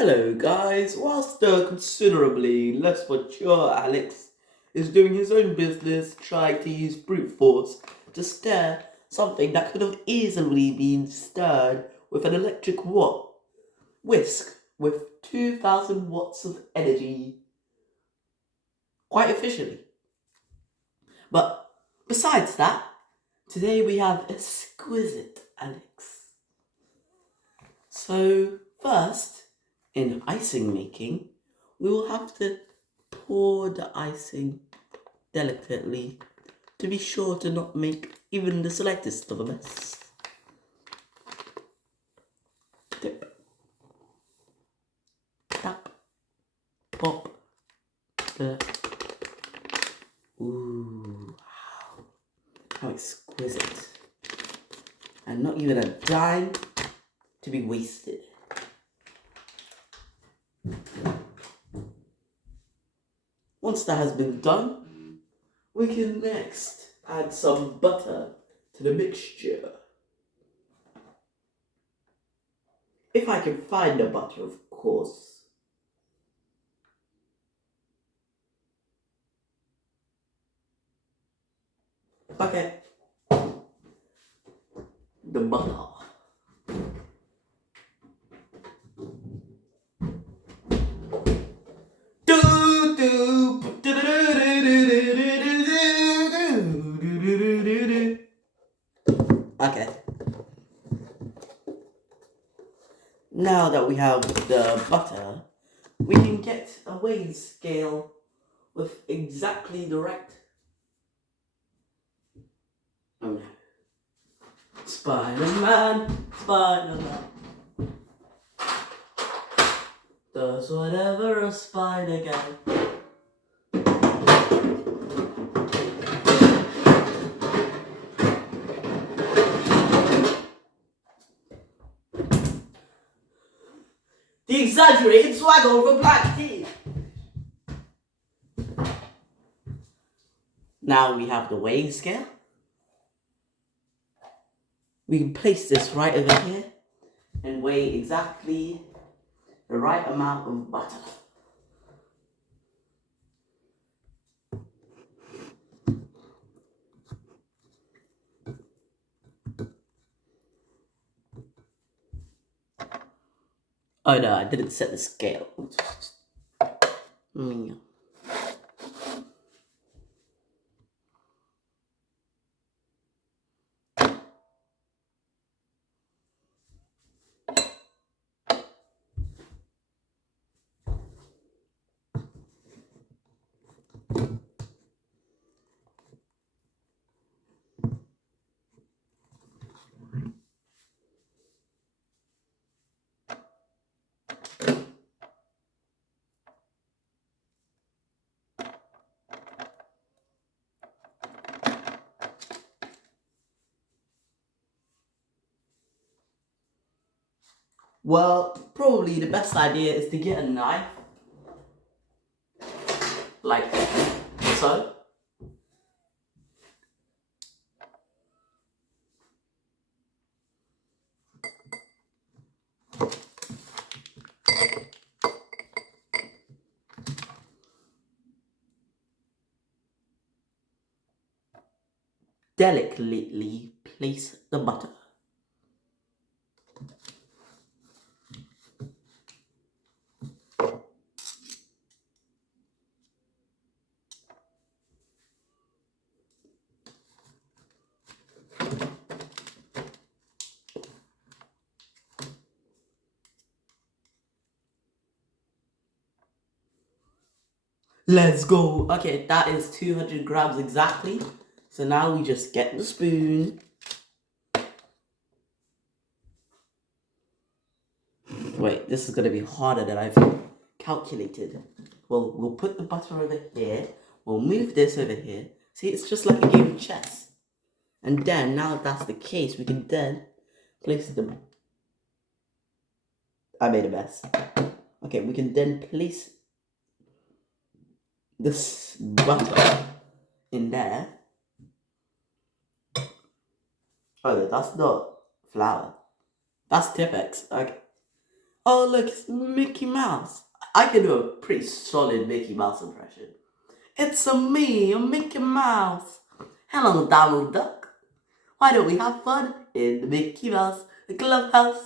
Hello, guys. Whilst the considerably less mature Alex is doing his own business, trying to use brute force to stir something that could have easily been stirred with an electric whisk with 2000 watts of energy quite efficiently. But besides that, today we have exquisite Alex. So, first, in icing making, we will have to pour the icing delicately to be sure to not make even the slightest of a mess. Tip, tap, pop, bleh. Ooh, wow, how exquisite. And not even a dime to be wasted. Once that has been done, we can next add some butter to the mixture. If I can find the butter, of course. Okay, the butter. Okay. Now that we have the butter, we can get a weighing scale with exactly the right. Oh no. Spider-Man, Spider-Man does whatever a spider can. The exaggerated swagger of a black tea. Now we have the weighing scale. We can place this right over here and weigh exactly the right amount of butter. Oh no, I didn't set the scale. Mm. Well, probably the best idea is to get a knife, like so. Delicately place the butter. Let's go. Okay, that is 200 grams exactly. So now we just get the spoon. Wait, this is going to be harder than I've calculated. Well, we'll put the butter over here. We'll move this over here. See, it's just like a game of chess. And then, now that that's the case, we can then place them. I made a mess. Okay, we can then place this butter in there. Oh, that's not flour. That's Tipex. Okay. Oh, look, it's Mickey Mouse. I can do a pretty solid Mickey Mouse impression. It's me, a Mickey Mouse. Hello, Donald Duck. Why don't we have fun in the Mickey Mouse Clubhouse?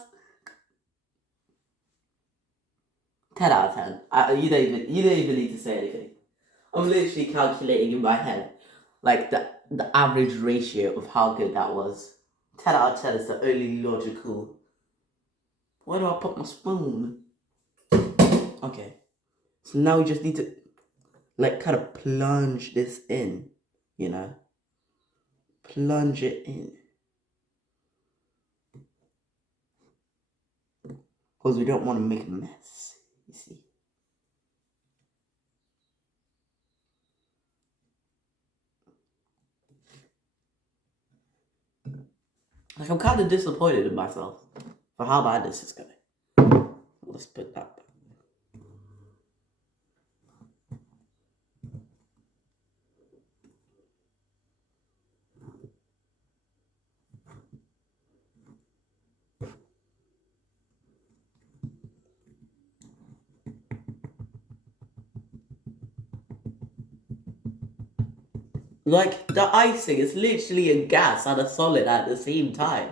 10 out of 10. You don't even need to say anything. I'm literally calculating in my head like the average ratio of how good that was. 10 out of 10 is the only logical. Where do I put my spoon? Okay. So now we just need to like kind of plunge this in, you know? Plunge it in. Because we don't want to make a mess, you see. Like, I'm kind of disappointed in myself for how bad this is going. Let's put that back. Like, the icing is literally a gas and a solid at the same time.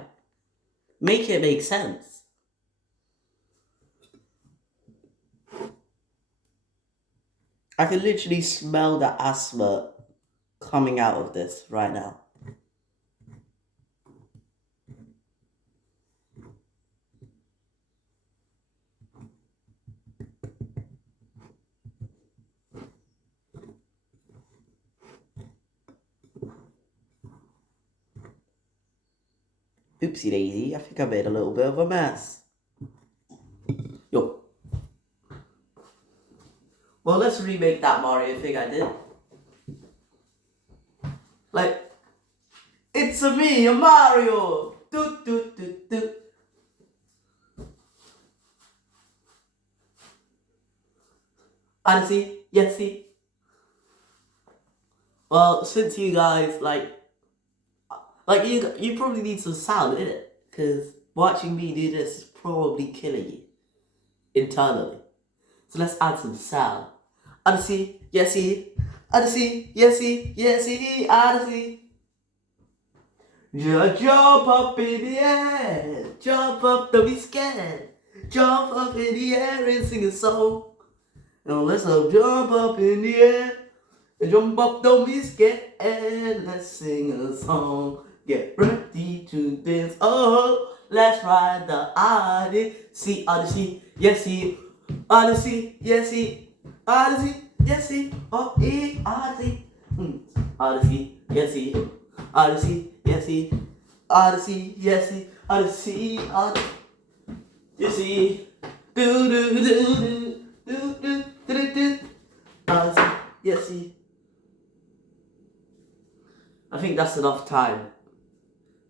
Make it make sense. I can literally smell the asthma coming out of this right now. Oopsie daisy, I think I made a little bit of a mess. Yo. Well, let's remake that Mario thing I did. Like, it's me, a Mario! Do, do, do, do. Honestly, yes, see? Well, since you guys, you probably need some sound in it. Because watching me do this is probably killing you. Internally. So let's add some sound. Odyssey, yesy. Odyssey, yesy, yesy, Odyssey. Jump up in the air. Jump up, don't be scared. Jump up in the air and sing a song. Now let's all jump up in the air. Jump up, don't be scared. Let's sing a song. Get ready to dance. Oh, let's ride the Odyssey, Odyssey, yesy. Odyssey, yesy. Odyssey, yesy. Oh, Odyssey. Odyssey, yesy. Odyssey, yesy. Odyssey, yesy. Odyssey, Odyssey. Yesy. Do do do do do do do do. Odyssey, yesy. I think that's enough time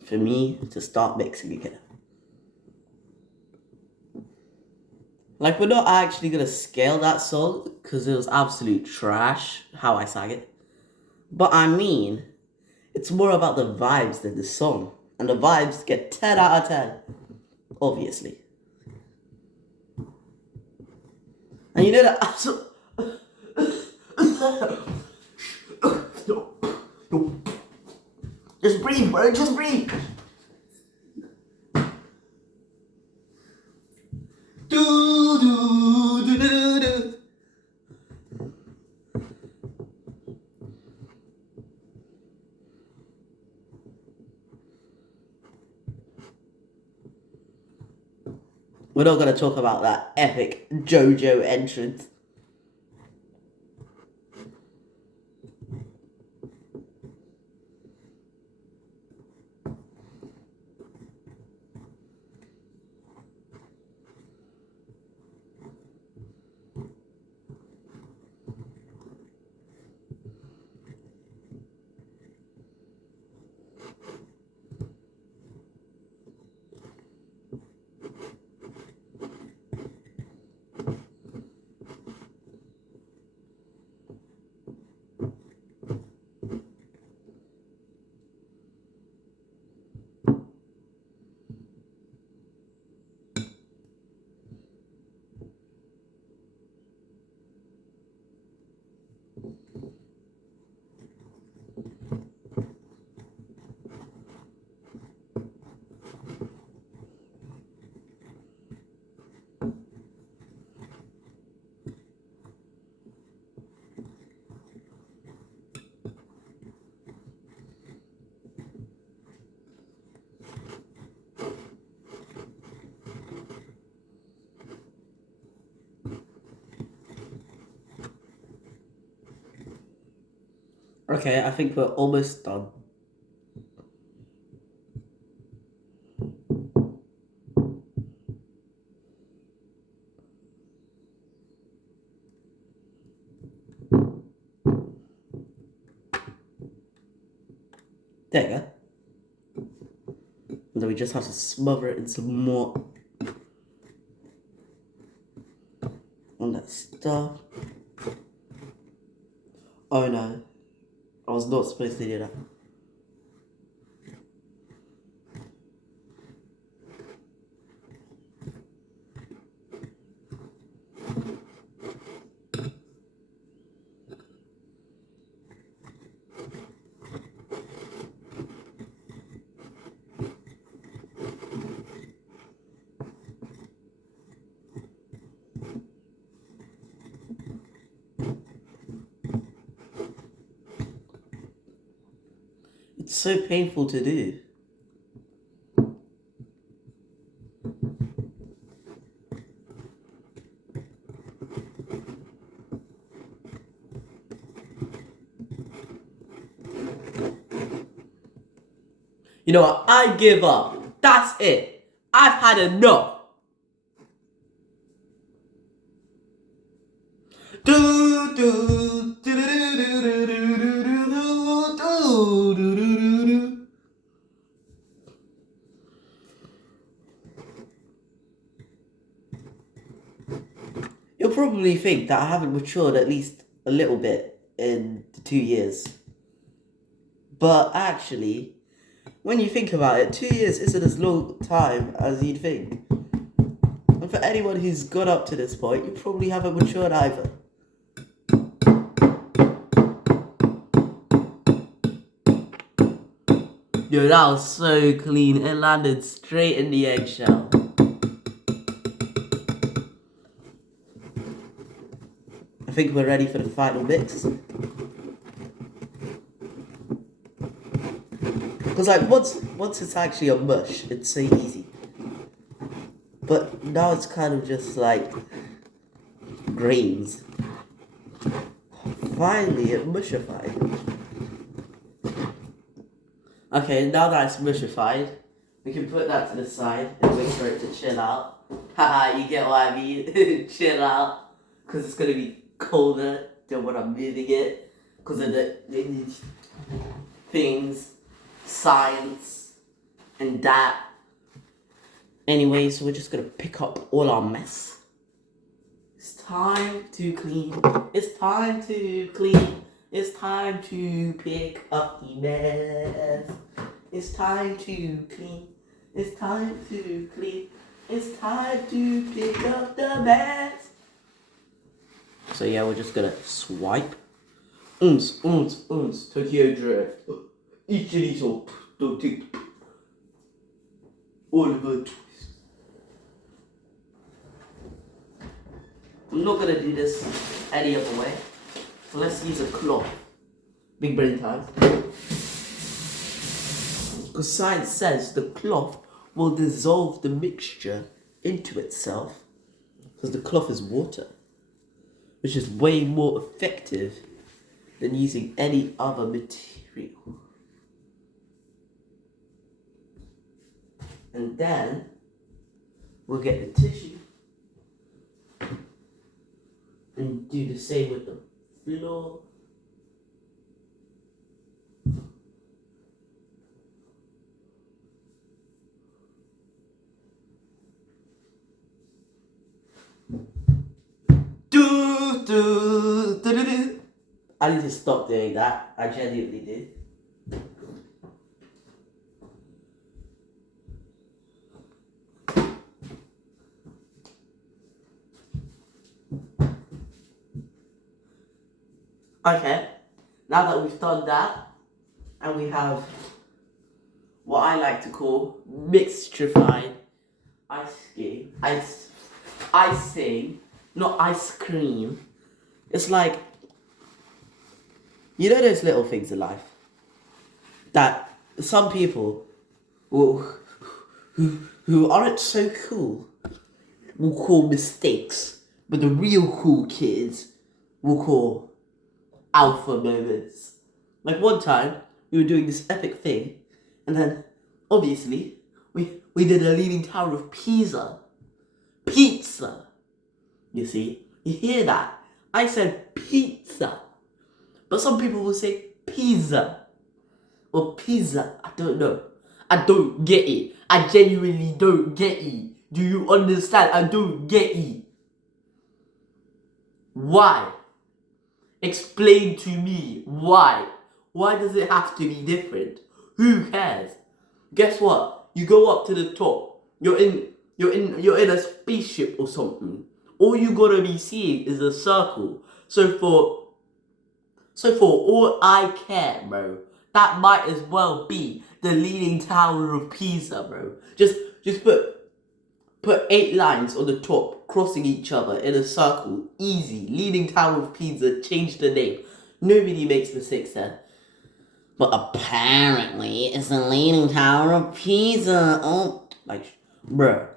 for me to start mixing again. Like, we're not actually gonna scale that song because it was absolute trash how I sang it. But I mean, it's more about the vibes than the song. And the vibes get 10 out of 10. Obviously. And you know that. Just breathe, bro. Just breathe. Do do do do do. We're not gonna talk about that epic JoJo entrance. Okay, I think we're almost done. There you go. And then we just have to smother it in some more on that stuff. Oh no, I was not supposed to do that. It's so painful to do. You know what? I give up. That's it. I've had enough. Do do do do do do do do do do do do. You'll probably think that I haven't matured at least a little bit in the 2 years. But actually, when you think about it, 2 years isn't as long time as you'd think. And for anyone who's got up to this point, you probably haven't matured either. Yo, that was so clean. It landed straight in the eggshell. I think we're ready for the final mix. Because like once it's actually a mush, it's so easy. But now it's kind of just like grains. Finally, it mushified. Okay, now that it's mushified, we can put that to the side and wait for it to chill out. Haha, you get what I mean? Chill out. Because it's going to be colder than when I'm moving it. Because of the things, science, and that. Anyway, so we're just going to pick up all our mess. It's time to clean. It's time to clean. It's time to pick up the mess. It's time to clean. It's time to clean. It's time to pick up the mess. So yeah, we're just gonna swipe. Tokyo Drift. Each little don't take Oliver Twist. I'm not gonna do this any other way. So let's use a cloth. Big brain time. Because science says the cloth will dissolve the mixture into itself. Because the cloth is water. Which is way more effective than using any other material. And then we'll get the tissue and do the same with the floor. I need to stop doing that. I genuinely do. Okay, now that we've done that, and we have what I like to call mixtrified icing, not ice cream. It's like, you know those little things in life that some people will, who aren't so cool will call mistakes, but the real cool kids will call alpha moments. Like one time, we were doing this epic thing, and then, obviously, we did a Leaning Tower of Pisa. Pizza! You see? You hear that? I said pizza. But some people will say pizza. Or pizza. I don't know. I don't get it. I genuinely don't get it. Do you understand? I don't get it. Why? Explain to me why. Why does it have to be different? Who cares? Guess what? You go up to the top. You're in a spaceship or something. All you gotta be seeing is a circle. So for all I care, bro, that might as well be the Leaning Tower of Pisa, bro. Just put 8 lines on the top, crossing each other in a circle. Easy. Leaning Tower of Pisa, change the name. Nobody makes mistakes there. But apparently, it's the Leaning Tower of Pisa. Oh, like, bruh.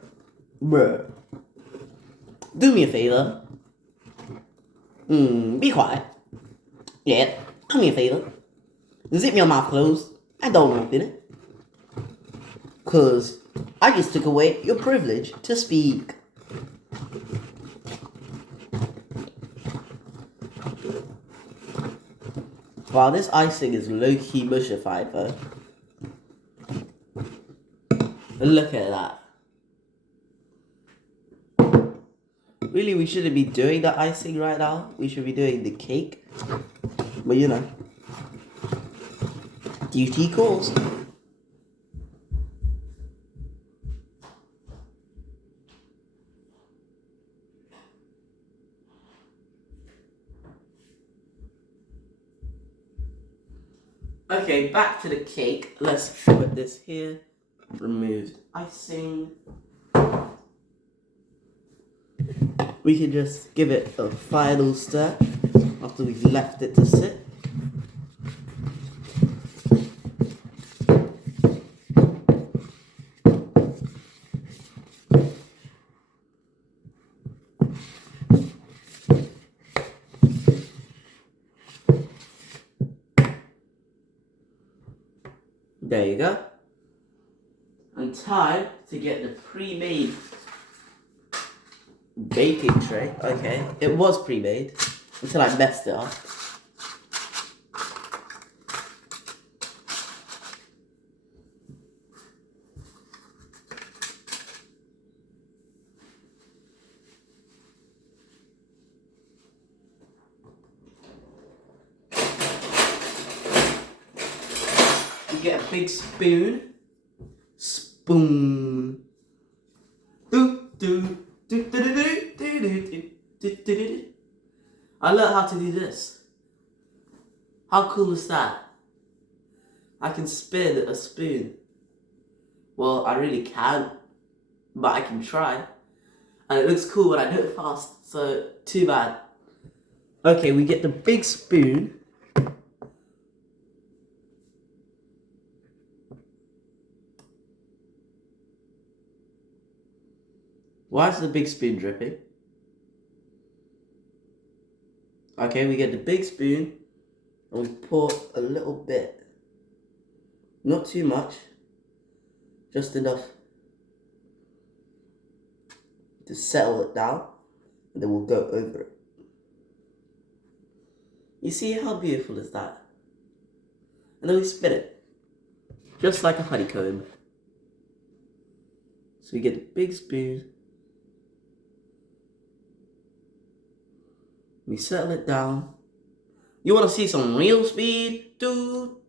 Do me a favor. Be quiet. Yeah, do me a favor. Zip your mouth closed and don't open it. Cause I just took away your privilege to speak. Wow, this icing is low-key mushified though. Look at that. Really, we shouldn't be doing the icing right now. We should be doing the cake. But you know, duty calls. Okay, back to the cake. Let's put this here. Remove icing. We can just give it a final stir after we've left it to sit. There you go. And time to get the pre-made baking tray. Okay, it was pre-made until I messed it up. You get a big spoon. Spoon. I learned how to do this. How cool is that? I can spin a spoon. Well, I really can't, but I can try. And it looks cool when I do it fast, so too bad. Okay, we get the big spoon. Why is the big spoon dripping? Okay, we get the big spoon and we pour a little bit. Not too much, just enough to settle it down, and then we'll go over it. You see how beautiful is that? And then we spin it, just like a honeycomb. So we get the big spoon, we settle it down. You want to see some real speed? Do.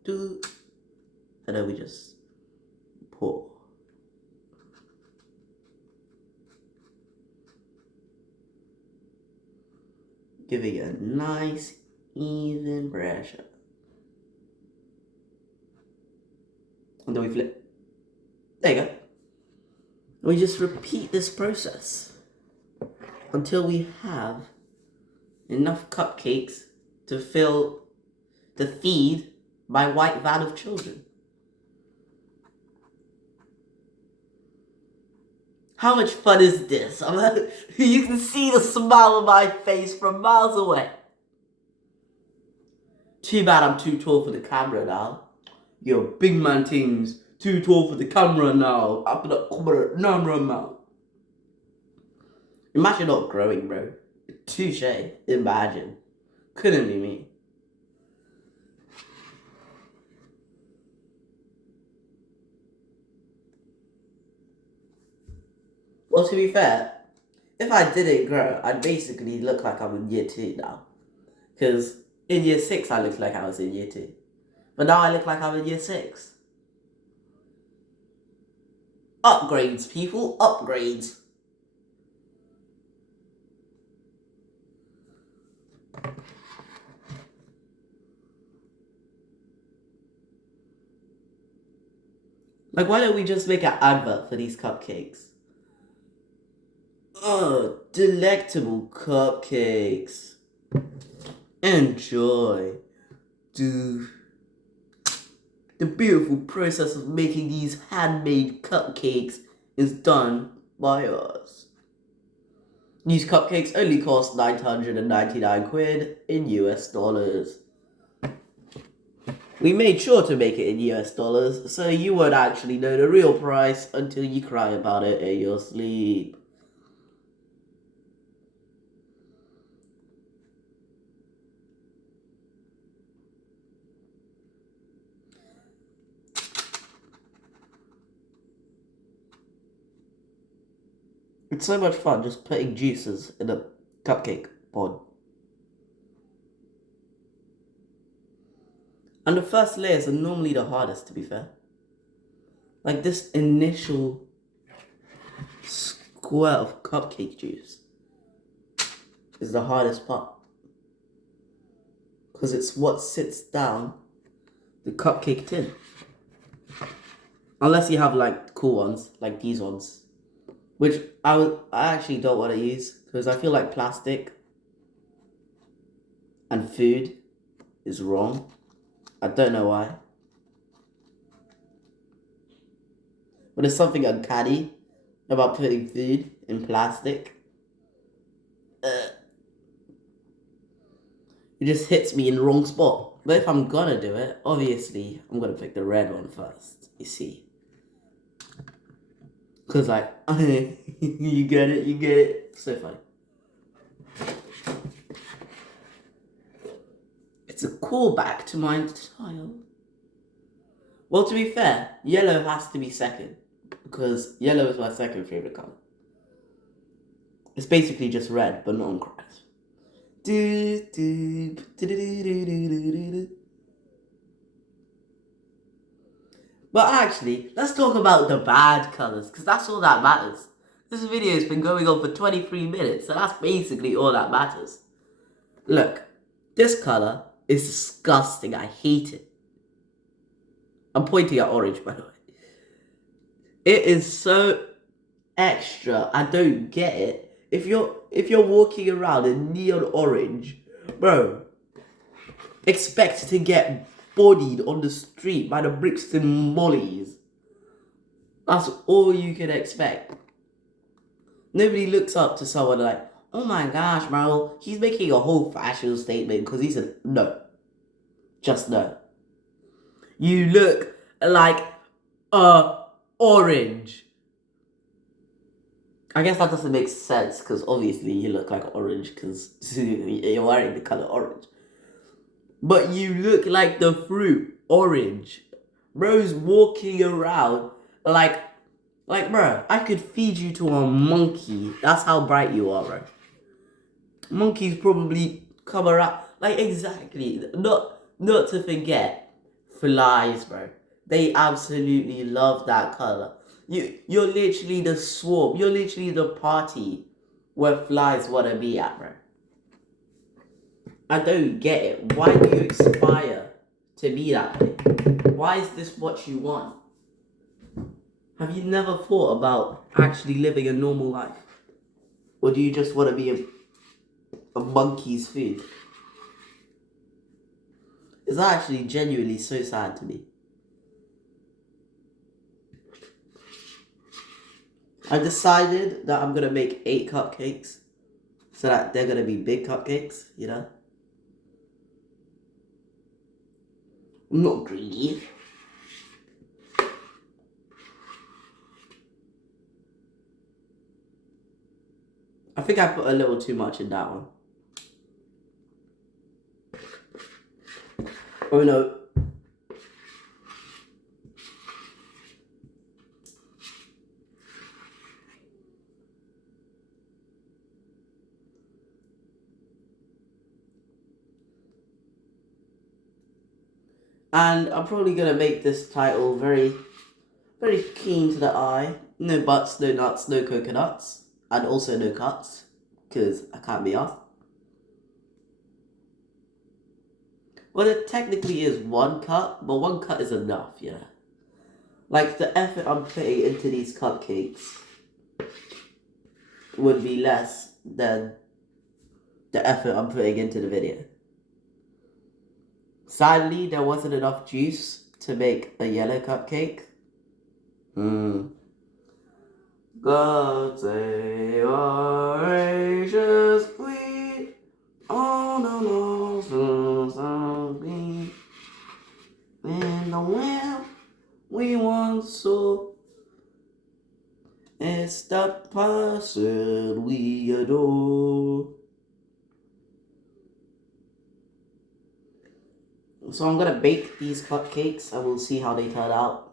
And then we just pour. Giving it a nice, even pressure. And then we flip. There you go. We just repeat this process until we have enough cupcakes to feed my white van of children. How much fun is this? You can see the smile on my face from miles away. Too bad I'm too tall for the camera now. Yo, big man things. Too tall for the camera now. Up in the camera now. Imagine not growing, bro. Touche. Imagine. Couldn't be me. Well, to be fair, if I didn't grow, I'd basically look like I'm in year 2 now. Because in year 6, I looked like I was in year 2. But now I look like I'm in year 6. Upgrades, people. Upgrades. Like, why don't we just make an advert for these cupcakes? Oh, delectable cupcakes. Enjoy. The beautiful process of making these handmade cupcakes is done by us. These cupcakes only cost 999 quid in US dollars. We made sure to make it in US dollars, so you won't actually know the real price until you cry about it in your sleep. It's so much fun just putting juices in a cupcake pod. And the first layers are normally the hardest, to be fair. Like this initial squirt of cupcake juice is the hardest part. Because it's what sits down the cupcake tin. Unless you have like cool ones, like these ones. Which I actually don't want to use. Because I feel like plastic and food is wrong. I don't know why. But there's something uncanny about putting food in plastic. It just hits me in the wrong spot. But if I'm gonna do it, obviously, I'm gonna pick the red one first, you see. Because like, you get it. So funny. It's a callback to my style. Well, to be fair, yellow has to be second. Because yellow is my second favourite colour. It's basically just red, but not on crack. But actually, let's talk about the bad colours, because that's all that matters. This video has been going on for 23 minutes, so that's basically all that matters. Look, this colour is disgusting. I hate it. I'm pointing at orange, by the way. It is so extra. I don't get it. If you're walking around in neon orange, bro, expect to get bodied on the street by the Brixton Mollies. That's all you can expect. Nobody looks up to someone like, oh my gosh, bro, he's making a whole fashion statement because he's no. Just no. You look like orange. I guess that doesn't make sense because obviously you look like orange because you're wearing the color orange. But you look like the fruit orange. Bro's walking around like bro, I could feed you to a monkey. That's how bright you are, bro. Monkeys probably come around like exactly. Not to forget flies, bro. They absolutely love that color. You're literally the swarm. You're literally the party where flies want to be at, bro. I don't get it. Why do you aspire to be that way? Why is this what you want? Have you never thought about actually living a normal life? Or do you just want to be a monkey's food? It's actually genuinely so sad to me. I decided that I'm gonna make 8 cupcakes so that they're gonna be big cupcakes, you know? I'm not greedy. I think I put a little too much in that one. Oh no. And I'm probably gonna make this title very, very keen to the eye. No butts, no nuts, no coconuts. And also no cuts. Because I can't be asked. Well, it technically is 1 cut, but 1 cut is enough, you know? Like, the effort I'm putting into these cupcakes would be less than the effort I'm putting into the video. Sadly, there wasn't enough juice to make a yellow cupcake. God save our gracious queen, all the monsters of me. In the wind we once saw, it's that person we adore. So I'm gonna bake these cupcakes and we'll see how they turn out.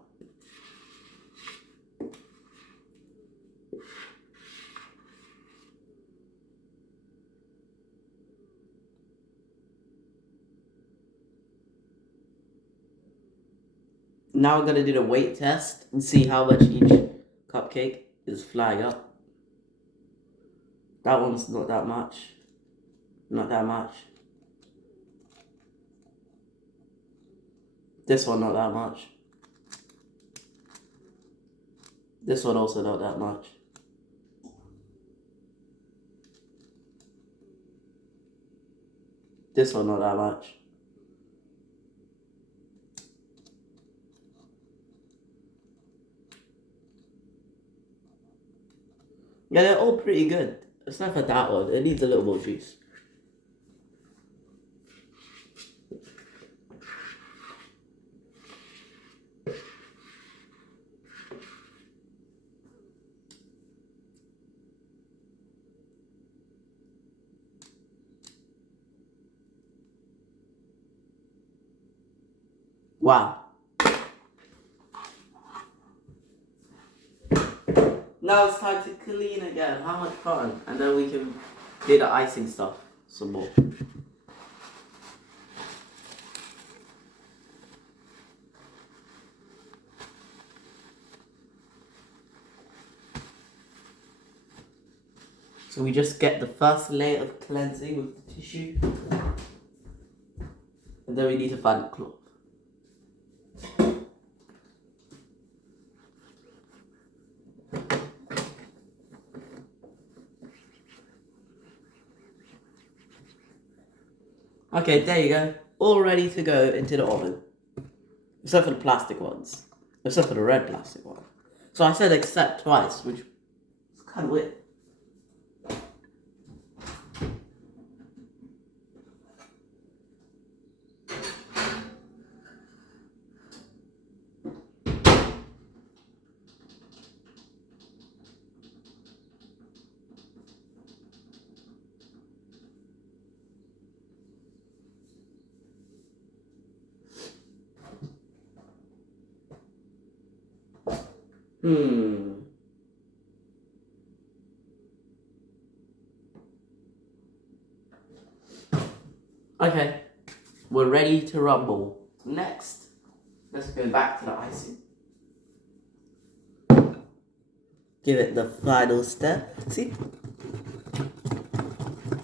Now we're gonna do the weight test and see how much each cupcake is flying up. That one's not that much. Not that much. This one not that much. This one also not that much. This one not that much. Yeah, they're all pretty good. Except for that one. It needs a little more juice. Wow. Now it's time to clean again. How much cotton? And then we can do the icing stuff some more. So we just get the first layer of cleansing with the tissue. And then we need to find a cloth. Okay, there you go. All ready to go into the oven. Except for the plastic ones. Except for the red plastic one. So I said except twice, which is kind of weird. Okay, we're ready to rumble. Next, let's go back to the icing. Give it the final step. See?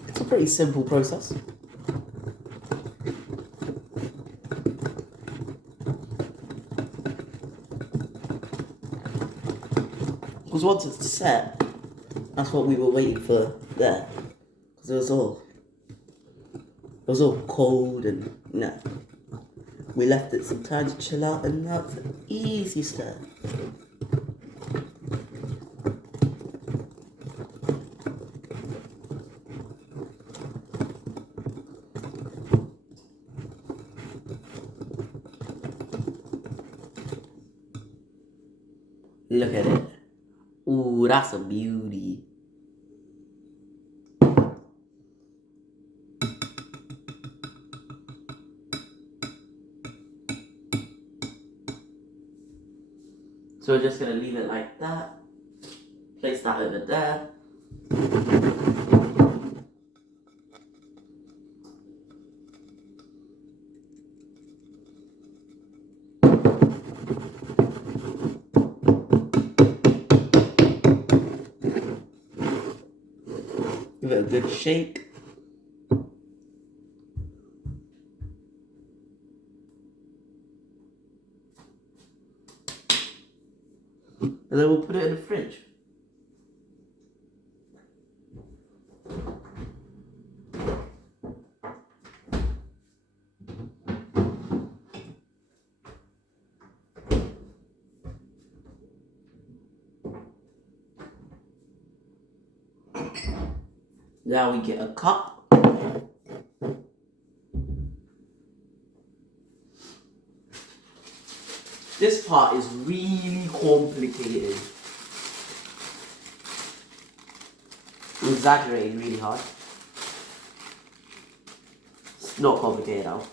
It's a pretty simple process. Because once it's set, that's what we were waiting for there. Because it was all cold and we left it some time to chill out, and now it's an easy stir. Look at it. Ooh, that's a beauty. So we're just gonna leave it like that. Place that over there. Give it a good shake. And then we'll put it in the fridge. Now we get a cup. This part is really complicated. I'm exaggerating really hard. It's not complicated now.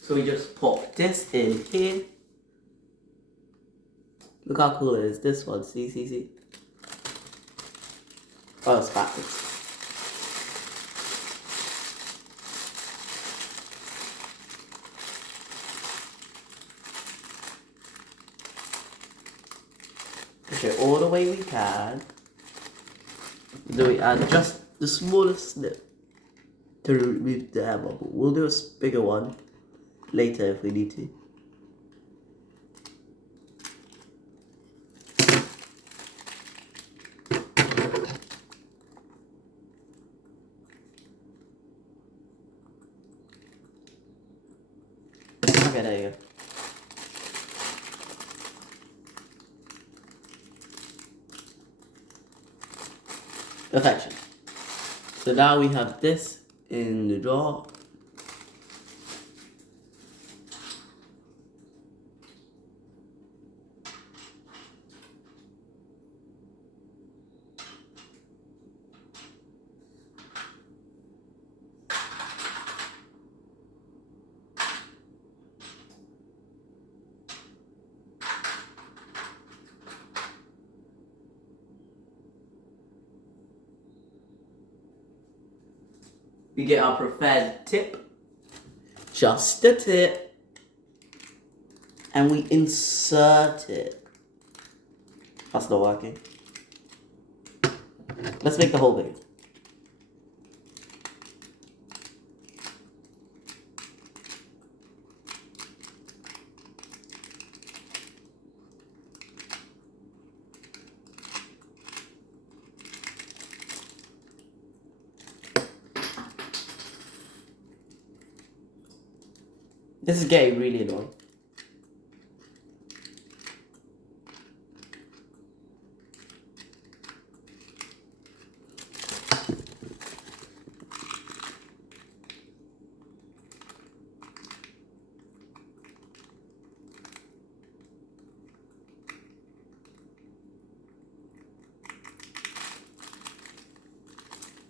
So we just pop this in here. Look how cool it is. This one, see. Oh, it's backwards. Push it all the way we can. Then we add just the smallest snip to remove the air bubble. We'll do a bigger one later if we need to. Okay, there you go. Perfection. So now we have this in the drawer. We get our preferred tip, just the tip, and we insert it. That's not working. Let's make the whole thing. This is getting really annoying.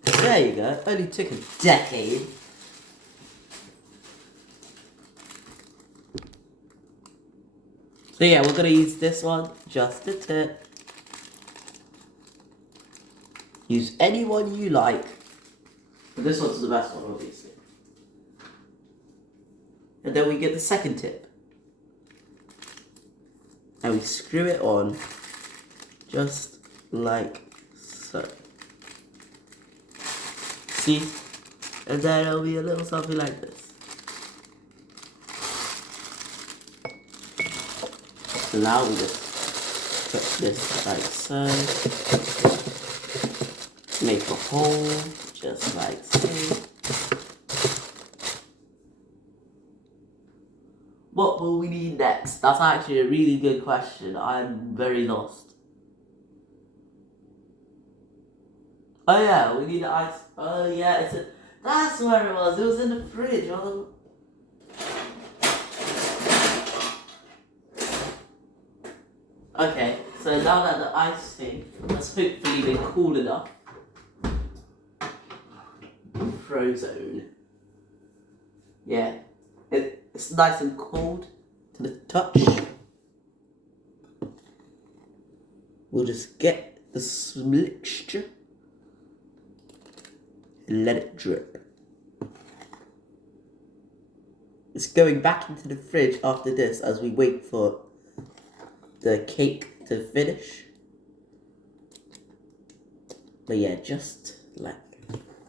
There you go. Only took a decade. So yeah, we're gonna use this one, just the tip. Use any one you like. But this one's the best one, obviously. And then we get the second tip. And we screw it on, just like so. See? And then it'll be a little something like this. So now we just put this like so. Make a hole, just like so. What will we need next? That's actually a really good question. I'm very lost. Oh yeah, we need the ice. Oh yeah, that's where it was. It was in the fridge. Okay, so now that the ice thing has hopefully been cool enough. Frozone. Yeah, it's nice and cold to the touch. We'll just get the mixture and let it drip. It's going back into the fridge after this as we wait for the cake to finish. But yeah, just like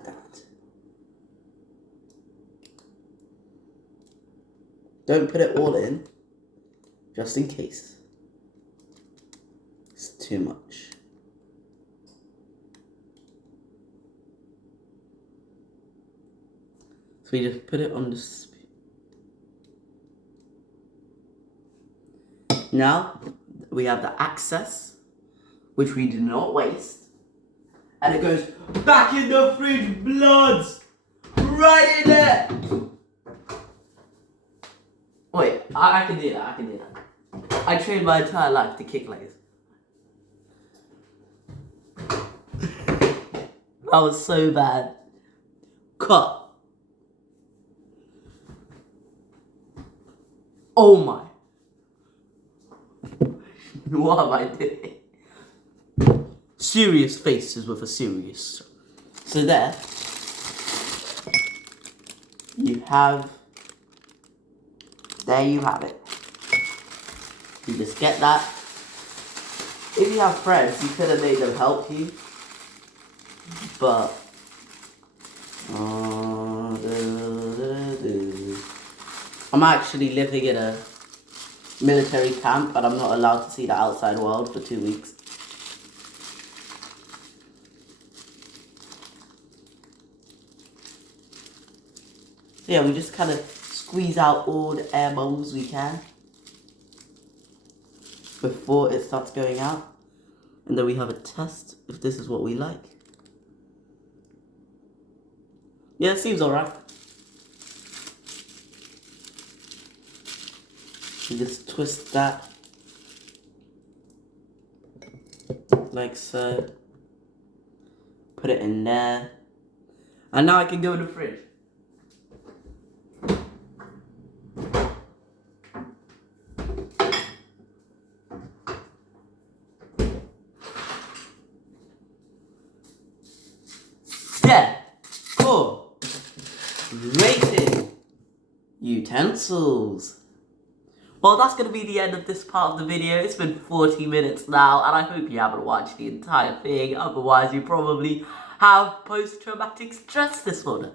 that. Don't put it all in, just in case. It's too much. So we just put it on the spoon. Now we have the access, which we do not waste. And it goes back in the fridge, bloods! Right in there! Wait, I can do that, I trained my entire life to kick legs. That was so bad. Cut. Oh my. What am I doing? Serious faces with a serious. So there you have it. You just get that. If you have friends, you could have made them help you. But I'm actually living in a military camp and I'm not allowed to see the outside world for 2 weeks. So yeah, we just kind of squeeze out all the air bubbles we can before it starts going out. And then we have a test if this is what we like. Yeah, it seems alright. You just twist that like so. Put it in there. And now I can go in the fridge. Yeah, cool. Rating utensils. Well, that's going to be the end of this part of the video. It's been 40 minutes now, and I hope you haven't watched the entire thing. Otherwise, you probably have post-traumatic stress disorder.